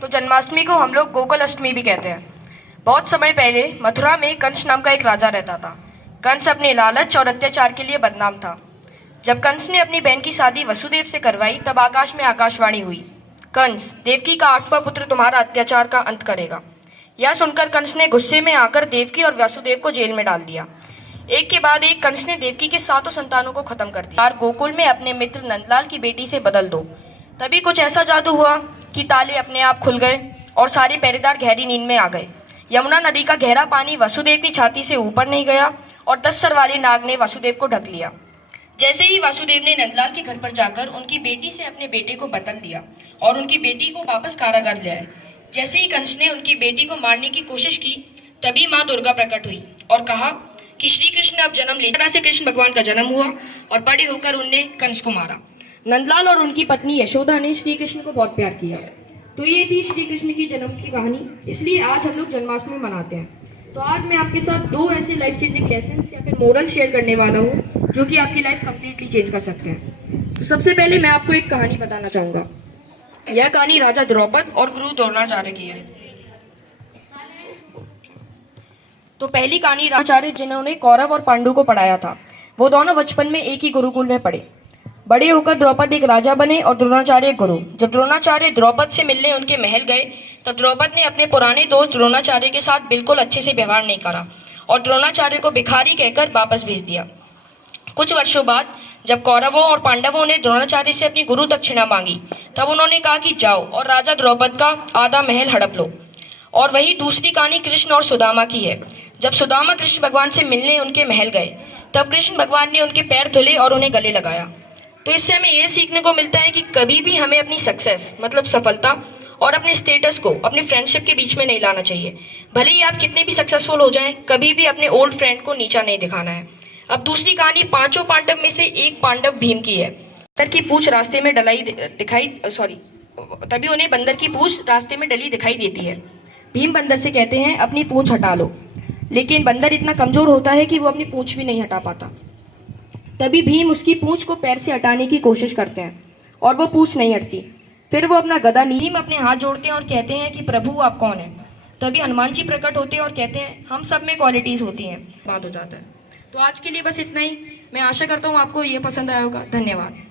तो जन्माष्टमी को हम लोग गोकुल अष्टमी भी कहते हैं। बहुत समय पहले मथुरा में कंस नाम का एक राजा रहता था। कंस अपने लालच और अत्याचार के लिए बदनाम था। जब कंस ने अपनी बहन की शादी वसुदेव से करवाई तब आकाश में आकाशवाणी हुई, कंस, देवकी का 8वां पुत्र तुम्हारा अत्याचार का अंत करेगा। यह सुनकर कंस ने गुस्से में आकर देवकी और वासुदेव को जेल में डाल दिया। एक के बाद एक कंस ने देवकी के 7 संतानों को खत्म कर दिया। और गोकुल में अपने मित्र नंदलाल की बेटी से बदल दो। तभी कुछ ऐसा जादू हुआ कि ताले अपने आप खुल गए और सारे पहरेदार गहरी नींद में आ गए। यमुना नदी का गहरा पानी वसुदेव की छाती से ऊपर नहीं गया और 10 सर वाले नाग ने वासुदेव को ढक लिया। जैसे ही वासुदेव ने नंदलाल के घर पर जाकर उनकी बेटी से अपने बेटे को बदल दिया और उनकी बेटी को वापस कारागार ले आए। जैसे ही कंस ने उनकी बेटी को मारने की कोशिश की तभी माँ दुर्गा प्रकट हुई और कहा कि श्री कृष्ण अब जन्म ले। तरह से कृष्ण भगवान का जन्म हुआ और बड़े होकर उनने कंस को मारा। नंदलाल और उनकी पत्नी यशोदा ने श्री कृष्ण को बहुत प्यार किया। तो ये थी श्री कृष्ण की जन्म की कहानी। इसलिए आज हम लोग जन्माष्टमी मनाते हैं। तो आज मैं आपके साथ 2 ऐसे लाइफ चेंजिंग लेसन्स या फिर मोरल शेयर करने वाला हूँ जो कि आपकी लाइफ कंप्लीटली चेंज कर सकते हैं। तो सबसे पहले मैं आपको एक कहानी बताना चाहूँगा। यह कहानी राजा द्रौपद और गुरु द्रोणाचार्य की है। तो पहली कहानी द्रोणाचार्य जिन्होंने कौरव और पांडु को पढ़ाया था, वो दोनों बचपन में एक ही गुरुकुल में पढ़े। बड़े होकर द्रौपद एक राजा बने और द्रोणाचार्य एक गुरु। जब द्रोणाचार्य द्रौपद से मिलने उनके महल गए तब द्रौपद ने अपने पुराने दोस्त द्रोणाचार्य के साथ बिल्कुल अच्छे से व्यवहार नहीं करा और द्रोणाचार्य को भिखारी कहकर वापस भेज दिया। कुछ वर्षों बाद जब कौरवों और पांडवों ने द्रोणाचार्य से अपनी गुरु दक्षिणा मांगी तब उन्होंने कहा कि जाओ और राजा द्रौपद का आधा महल हड़प लो। और वही दूसरी कहानी कृष्ण और सुदामा की है। जब सुदामा कृष्ण भगवान से मिलने उनके महल गए तब कृष्ण भगवान ने उनके पैर धुले और उन्हें गले लगाया। तो इससे हमें यह सीखने को मिलता है कि कभी भी हमें अपनी सक्सेस मतलब सफलता और अपने स्टेटस को अपनी फ्रेंडशिप के बीच में नहीं लाना चाहिए। भले ही आप कितने भी सक्सेसफुल हो जाएं, कभी भी अपने ओल्ड फ्रेंड को नीचा नहीं दिखाना है। अब दूसरी कहानी 5 पांडव में से एक पांडव भीम की है। बंदर की पूंछ रास्ते में तभी उन्हें बंदर की पूंछ रास्ते में डली दिखाई देती है। भीम बंदर से कहते हैं अपनी पूंछ हटा लो, लेकिन बंदर इतना कमजोर होता है कि वो अपनी पूंछ भी नहीं हटा पाता। तभी भीम उसकी पूंछ को पैर से हटाने की कोशिश करते हैं और वो पूंछ नहीं हटती। फिर वो अपना गदा भीम अपने हाथ जोड़ते हैं और कहते हैं कि प्रभु आप कौन है। तभी हनुमान जी प्रकट होते हैं और कहते हैं हम सब में क्वालिटीज होती हैं। बात हो जाता है। तो आज के लिए बस इतना ही। मैं आशा करता हूँ आपको ये पसंद आया होगा। धन्यवाद।